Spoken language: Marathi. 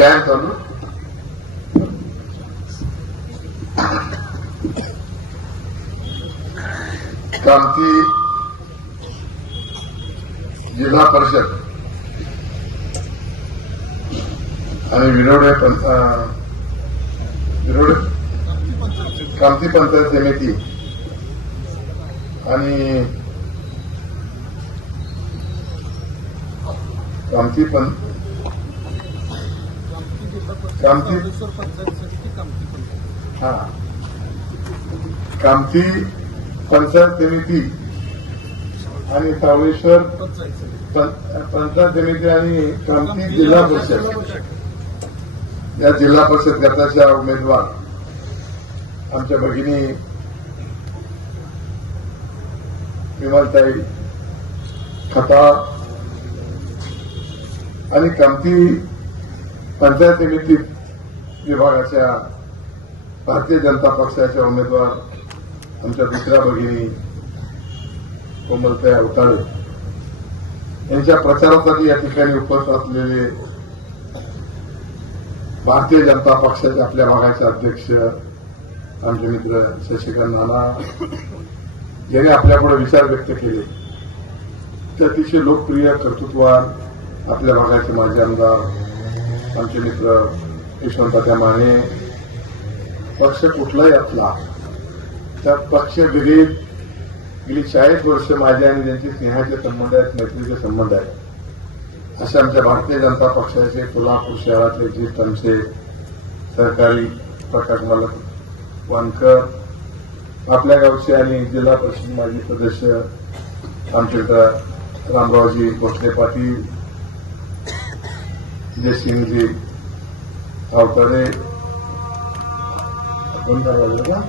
कॅन क्रांती जिल्हा परिषद आणि विरोडे पं- विरोडे क्रांती पंचायत समिती आणि क्रांती पं हा. क्रांती पंचायत समिती आणि सावळेश्वर पंचायत समिती. आणि क्रांती जिल्हा परिषद. या जिल्हा परिषद गटाच्या उमेदवार आमच्या भगिनी विमलताई खताळ आणि क्रांती पंचायत समिती विभागाच्या भारतीय जनता पक्षाच्या उमेदवार आमच्या दुसऱ्या भगिनी कोमलताई अवताळे यांच्या प्रचारासाठी या ठिकाणी उपस्थित असलेले भारतीय जनता पक्षाचे आपल्या भागाचे अध्यक्ष आमचे मित्र शशिकांत नाना यांनी आपल्यापुढे विचार व्यक्त केले. ते अतिशय लोकप्रिय कर्तृत्वान आपल्या भागाचे माजी आमदार आमचे मित्र यशवंतात्या माने पक्ष कुठलाही असला त्या पक्ष विरीत गेली चाळीस वर्ष माझे आणि त्यांचे स्नेहाचे संबंध आहेत मैत्रीचे संबंध आहेत असे आमच्या भारतीय जनता पक्षाचे कोल्हापूर शहरातले ज्येष्ठ आमचे सहकारी प्रकाश मालक वानकर आपल्या गावचे आणि जिल्हा परिषद माजी सदस्य आमचे रामरावजी भोसले पाटील जे आवताडे सावतारे